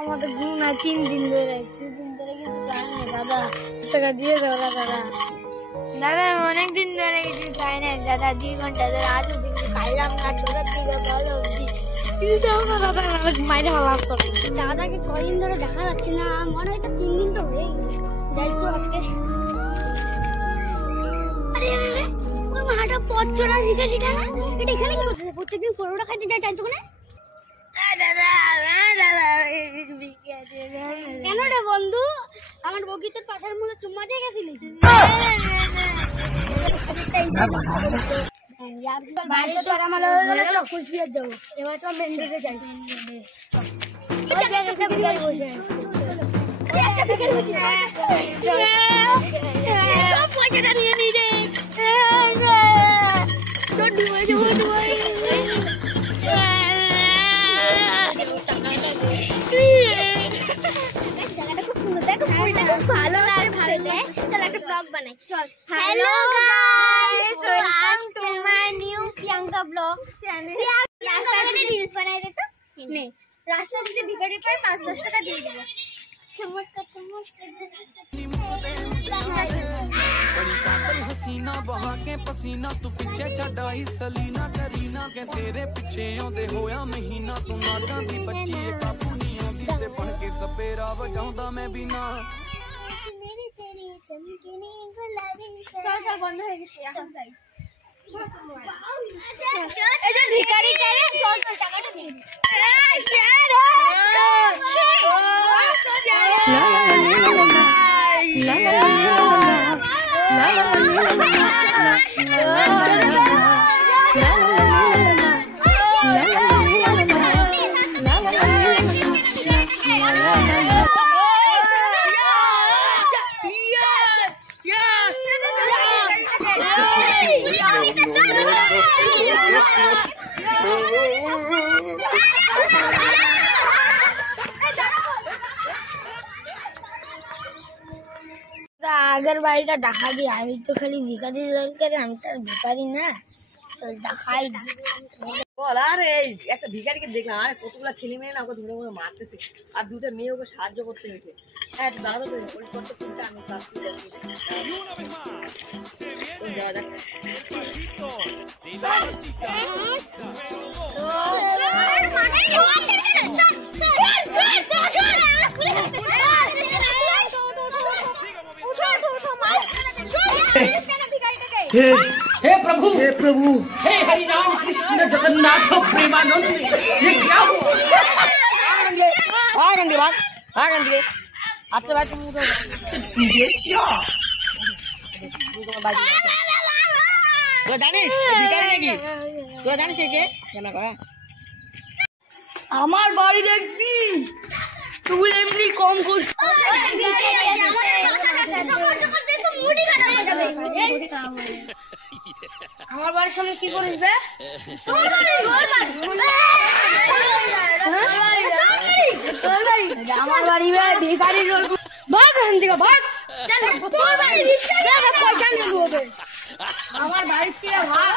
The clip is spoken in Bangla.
আমাদের ঘুম না 3 দিন ধরে কিন্তু খাই না দাদা। টাকা দিয়ে দাও দাদা। দাদা অনেক দিন ধরে কিছু খাই না দাদা, 2 ঘন্টা ধরে আজ অব্দি কিছু খাইলাম না। তোরা দিকে ভালো অব্দি কিছু দাও না দাদা, মাইরে ভালো করে। দাদাকে কদিন ধরে দেখা যাচ্ছে না, মনে হয় তো 3 দিন তো হয়ে গেছে। যাই তো আজকে আরে আরে ওই মাটা পথ চড়া ভিখারিটা না, এটা এখানে কি করতেছে? প্রত্যেকদিন পরোটা খাইতে যায় তাই তো কোনে? কেন রে বন্ধু, আমার বউকে তোর পাশের মধ্যে চুম্মা দিয়ে গেছিলিস? এবার তো মেন্ডেতে যাই। পয়সাটা নিয়ে নি রে, ভালো লাগছে। চল একটা ব্লগ বানাই। চল। হ্যালো গাইস, তো আজকে my new Priyanka blog channel. রাস্তায় রিলস বানাই দে তো। নে রাস্তা যদি ভিখারি পাই 5-10 টাকা দিয়ে দেব। চমৎকার চমৎকার हसीना बहा के पसीना तू पिछे छड़ाई सलीना करीना के तेरे पिछे आंदे होया महीना तू नागां दी बच्ची काबू नहीं आंदी ते बन के सपेरा वजाउंदा मैं भी ना मेरी तेरी चमकीनी गुलाबी। चल चल बंद हो गई এখন যাই। এই যে ভিখারি করে চল তো টাকাটা দে। আগের বাড়িটা দেখা দিই, আমি তো খালি ভিখারি দরকার, আমি তো আর ভিখারি না। চল দেখাই বল। আরে এই একটা ভিখারিকে দেখলাম, আরে কতগুলা ছেলে মেয়ে না ওকে ধরে ধরে মারতেছে, আর 2টা মেয়ে ওকে সাহায্য করতে হয়েছে। হ্যাঁ একটু দাঁড়াতো তো করতে কোনটা আমি কাজ করে যাচ্ছি। हे प्रभु हे हरि राम कृष्ण जगन्नाथ प्रेमानंद, ये क्या हुआ? अच्छा भाई तुम तो জানিস ভিখারি নাকি? তোরা জানিস কে কেমন করে? আমার বাড়ি দেখবি তুই এমনি কম করছিস। আমার বাড়ির সামনে কি করিস বে? আমার বাড়ি ভিখারি ভাগ এখান থেকে ভাগ। তোর বাড়ি পয়সা নেবো আমার বাড়ির থেকে ভাগ।